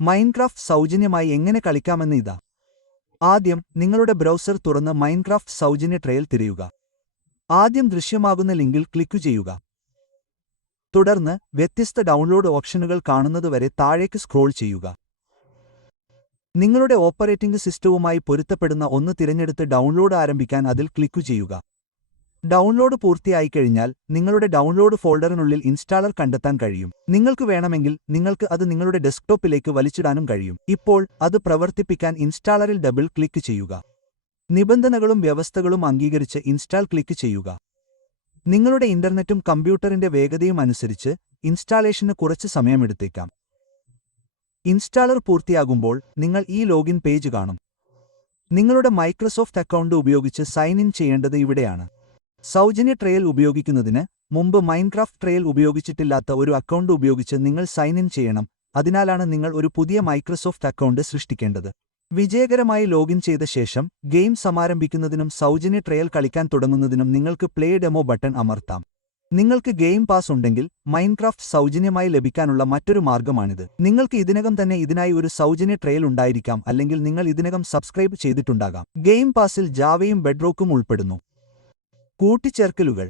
Minecraft സൗജന്യമായി എങ്ങനെ കളിക്കാമെന്ന് ഇതാ. ആദ്യം നിങ്ങളുടെ ബ്രൗസർ തുറന്ന് മൈൻക്രാഫ്റ്റ് സൗജന്യ ട്രയൽ തിരയുക. ആദ്യം ദൃശ്യമാകുന്ന ലിങ്കിൽ ക്ലിക്കു ചെയ്യുക. തുടർന്ന് വ്യത്യസ്ത ഡൗൺലോഡ് ഓപ്ഷനുകൾ കാണുന്നതുവരെ താഴേക്ക് സ്ക്രോൾ ചെയ്യുക. നിങ്ങളുടെ ഓപ്പറേറ്റിംഗ് സിസ്റ്റവുമായി പൊരുത്തപ്പെടുന്ന ഒന്ന് തിരഞ്ഞെടുത്ത് ഡൗൺലോഡ് ആരംഭിക്കാൻ അതിൽ ക്ലിക്കു ചെയ്യുക. ഡൗൺലോഡ് പൂർത്തിയായിക്കഴിഞ്ഞാൽ നിങ്ങളുടെ ഡൗൺലോഡ് ഫോൾഡറിനുള്ളിൽ ഇൻസ്റ്റാളർ കണ്ടെത്താൻ കഴിയും. നിങ്ങൾക്ക് വേണമെങ്കിൽ നിങ്ങൾക്ക് അത് നിങ്ങളുടെ ഡെസ്ക്ടോപ്പിലേക്ക് വലിച്ചിടാനും കഴിയും. ഇപ്പോൾ അത് പ്രവർത്തിപ്പിക്കാൻ ഇൻസ്റ്റാളറിൽ ഡബിൾ ക്ലിക്ക് ചെയ്യുക. നിബന്ധനകളും വ്യവസ്ഥകളും അംഗീകരിച്ച് ഇൻസ്റ്റാൾ ക്ലിക്ക് ചെയ്യുക. നിങ്ങളുടെ ഇന്റർനെറ്റും കമ്പ്യൂട്ടറിന്റെ വേഗതയും അനുസരിച്ച് ഇൻസ്റ്റാളേഷന് കുറച്ച് സമയമെടുത്തേക്കാം. ഇൻസ്റ്റാളർ പൂർത്തിയാകുമ്പോൾ നിങ്ങൾ ഈ ലോഗിൻ പേജ് കാണും. നിങ്ങളുടെ മൈക്രോസോഫ്റ്റ് അക്കൗണ്ട് ഉപയോഗിച്ച് സൈൻ ഇൻ ചെയ്യേണ്ടത് ഇവിടെയാണ്. സൗജന്യ ട്രയൽ ഉപയോഗിക്കുന്നതിന് മുമ്പ് മൈൻക്രാഫ്റ്റ് ട്രയൽ ഉപയോഗിച്ചിട്ടില്ലാത്ത ഒരു അക്കൗണ്ട് ഉപയോഗിച്ച് നിങ്ങൾ സൈൻ ഇൻ ചെയ്യണം. അതിനാലാണ് നിങ്ങൾ ഒരു പുതിയ മൈക്രോസോഫ്റ്റ് അക്കൗണ്ട് സൃഷ്ടിക്കേണ്ടത്. വിജയകരമായി ലോഗിൻ ചെയ്ത ശേഷം ഗെയിം സമാരംഭിക്കുന്നതിനും സൗജന്യ ട്രയൽ കളിക്കാൻ തുടങ്ങുന്നതിനും നിങ്ങൾക്ക് പ്ലേ ഡെമോ ബട്ടൺ അമർത്താം. നിങ്ങൾക്ക് ഗെയിം പാസ് ഉണ്ടെങ്കിൽ മൈൻക്രാഫ്റ്റ് സൗജന്യമായി ലഭിക്കാനുള്ള മറ്റൊരു മാർഗമാണിത്. നിങ്ങൾക്ക് ഇതിനകം തന്നെ ഇതിനായി ഒരു സൗജന്യ ട്രയൽ ഉണ്ടായിരിക്കാം, അല്ലെങ്കിൽ നിങ്ങൾ ഇതിനകം സബ്സ്ക്രൈബ് ചെയ്തിട്ടുണ്ടാകാം. ഗെയിം പാസിൽ ജാവയും ബെഡ്റോക്കും ഉൾപ്പെടുന്നു. കൂട്ടിച്ചേർക്കലുകൾ.